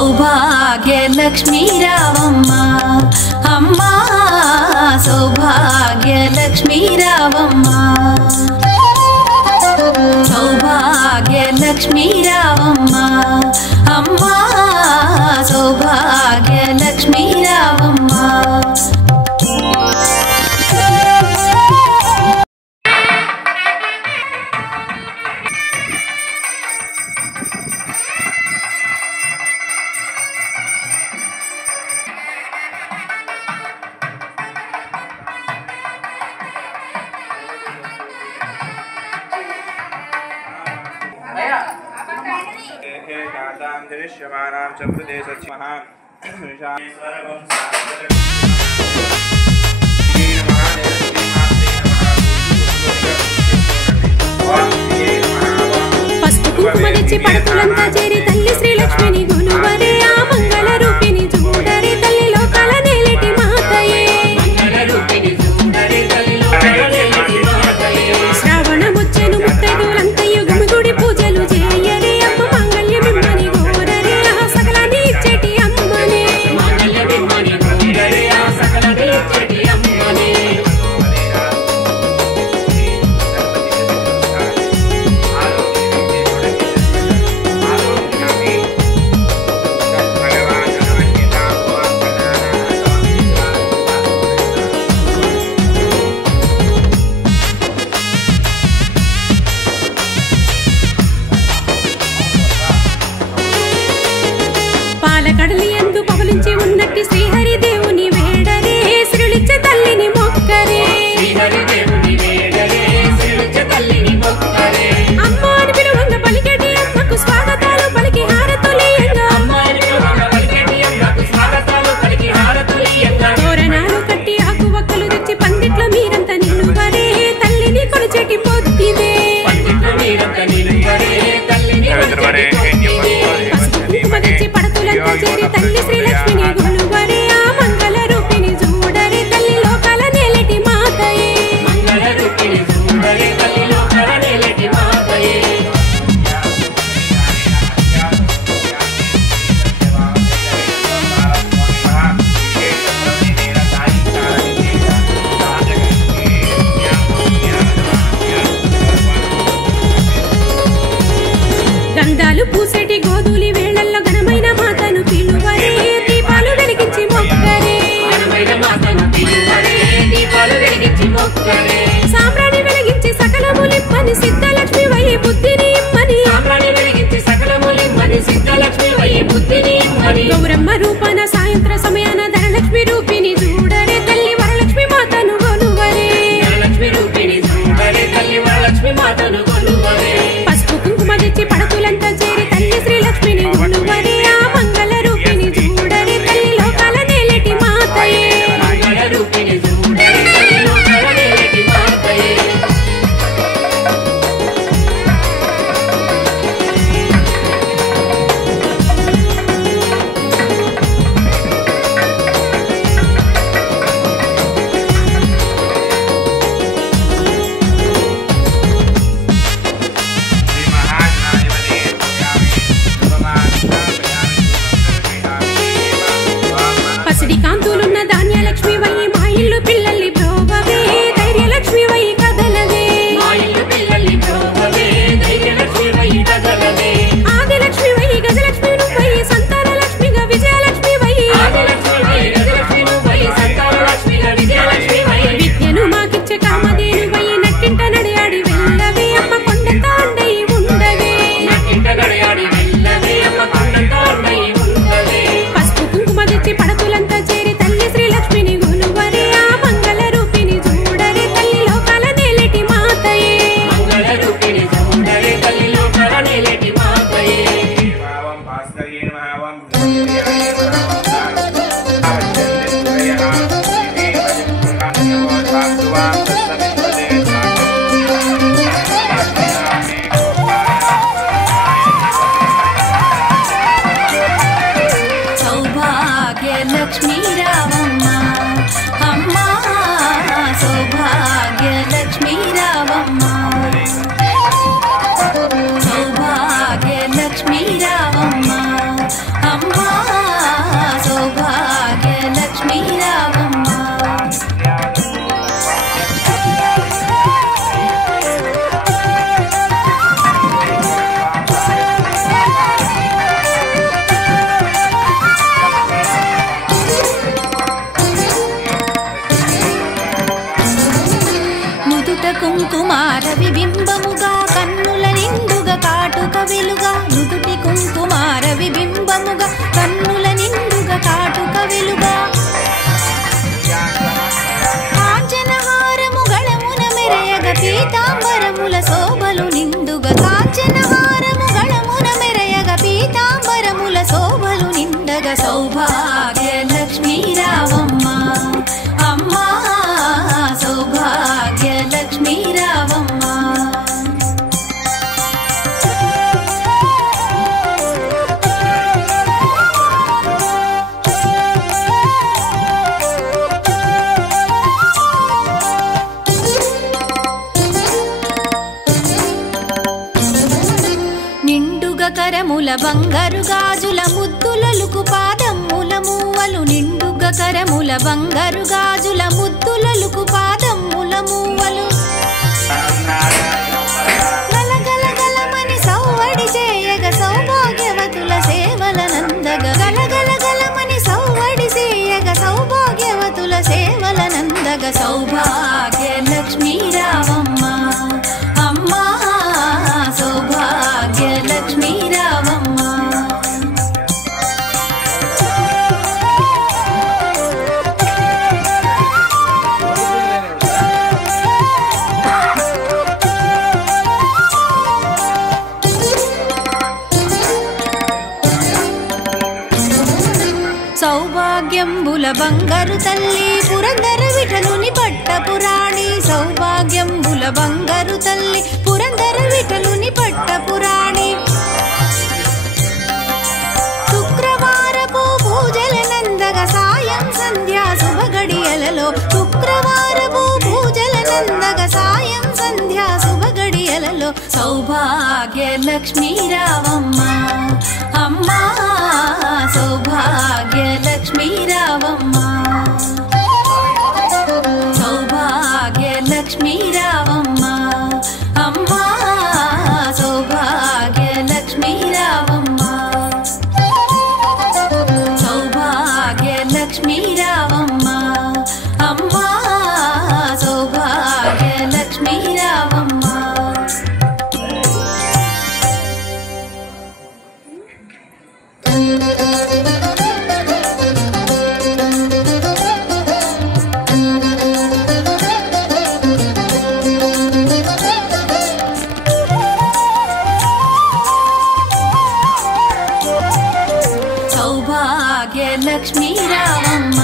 సౌభాగ్య లక్ష్మీ రావమ్మ అమ్మ సౌభాగ్య లక్ష్మీ రావమ్మ సౌభాగ్య లక్ష్మీ రావమ్మ అమ్మ సౌభాగ్య లక్ష్మీ రావమ్మ పసుపు కుంకుమ తెచ్చి పడతులంతా చేరి తల్లి శ్రీలక్ష్మిని గొలువరే ఆ మంగళ రూపిణి చూడరే తల్లి లోకాల నేలటి మాతయే శ్రావణమొచ్చెను ముత్తైదులంతయు గుమిగుడి పూజలు చేయరే అమ్మ మాంగళ్యమిమ్మని గోరరే ఆ సకలాన్ని ఇచ్చేటి అమ్మనే పాలకడలి ఎందు పవలించి ఉన్నట్టి శ్రీహరి దేవుని వేడరే శ్రీలిచ్చ తల్లిని మొక్కరే అమ్మ అని పిలువంగ పలికెటి అమ్మకు స్వాగతాలు పలికి హారతులియంగా తోరణాలు కట్టి ఆకు వక్కలు తెచ్చి పందిట్లో మీరంతా నిలువరే తల్లిని కొలిచెటి పొద్దిదే పసుపు కుంకుమ తెచ్చి పడతులంతా చేరి తల్లి శ్రీలక్ష్మిని గొలువరే ఆ మంగళ రూపిణి చూడరే తల్లి లోకాల నేలటి మాతయే గంధాలు పూసేటి గోధులి వేళల్లో ఘనమైన మాతను పిలువరే దీపాలు వెలిగించి మొక్కరే సామ్రాణి వెలిగించి సకలములిమ్మని సిద్ధలక్ష్మి వయ్యి బుద్ధిని గౌరమ్మ రూపన సాయంత్ర సమయాన ధనలక్ష్మి రూపిణి చూడరే తల్లి వరలక్ష్మి మాతను గొలువరే పసుపు కుంకుమ తెచ్చి పడతులంతా చేరి తల్లి శ్రీలక్ష్మిని గొలువరే ఆ మంగళ రూపిణి చూడరే తల్లి లోకాల నేలటి మాతయే పసిడి కాంతులున్న ధాన్యలక్ష్మి వయ్యి మా ఇల్లు పిల్లల్ని బ్రోవవే ధైర్యలక్ష్మి వయ్యి కదలవే ఆదిలక్ష్మి వయ్యి గజలక్ష్మి నువ్వయ్యి సంతాన లక్ష్మిగా విజయలక్ష్మి వయ్యి విద్యను మాకిచ్చే కామధేను వయ్యి నట్టింట నడియాడి వెళ్ళవే అమ్మ కొండంత అండయి ఉండవే పసుపు కుంకుమ తెచ్చి పడతులంతా చేరి తల్లి శ్రీలక్ష్మిని గొలువరే ఆ మంగళ రూపిణి చూడరే తల్లి లోకాల నేలటి మాతయే సౌభాగ్య లక్ష్మీ రావమ్మ అమ్మ సౌభాగ్య లక్ష్మీ రావమ్మ సౌభాగ్య లక్ష్మీ రావమ్మ అమ్మ సౌభాగ్య లక్ష్మీ రావమ్మ అమ్మా సౌభాగ్య లక్ష్మీ రావమ్మ కరముల బంగారు గాజుల ముద్దులలుకు పాదమ్ముల మూవలు నిండుగ కరముల బంగారు గాజుల ముద్దులలుకు పాదమ్ముల మూవలు గలగలగలమని సౌవడి చేయగ సౌభాగ్యవతుల సేవల నందగ గలగలగలమని సౌవడి చేయగ సౌభాగ్యవతుల సేవల నందగ సౌభాగ్య లక్ష్మీ రావమ్మ అమ్మా సౌభాగ్య లక్ష్మీ రావమ్మ సౌభాగ్యంబుల బంగారు తల్లి పురందర విఠలుని పట్టపురాణి సౌభాగ్యంబుల బంగారు తల్లి పురందర విఠలుని పట్టపురాణి శుక్రవారపు పూజల నందగ సాయం సంధ్యా శుభగడియలలో శుక్రవారపు పూజల నందగ సాయం సంధ్యా శుభగడియలలో సౌభాగ్య లక్ష్మీ రావమ్మ అమ్మా సౌభాగ్య లక్ష్మీ రావమ్మ సౌభాగ్య లక్ష్మీ రావమ్మ అమ్మా సౌభాగ్య లక్ష్మీ రావమ్మ సౌభాగ్య లక్ష్మీ రావమ్మ అమ్మా సౌభాగ్య లక్ష్మీ రావమ్మ సౌభాగ్య లక్ష్మీ రావమ్మ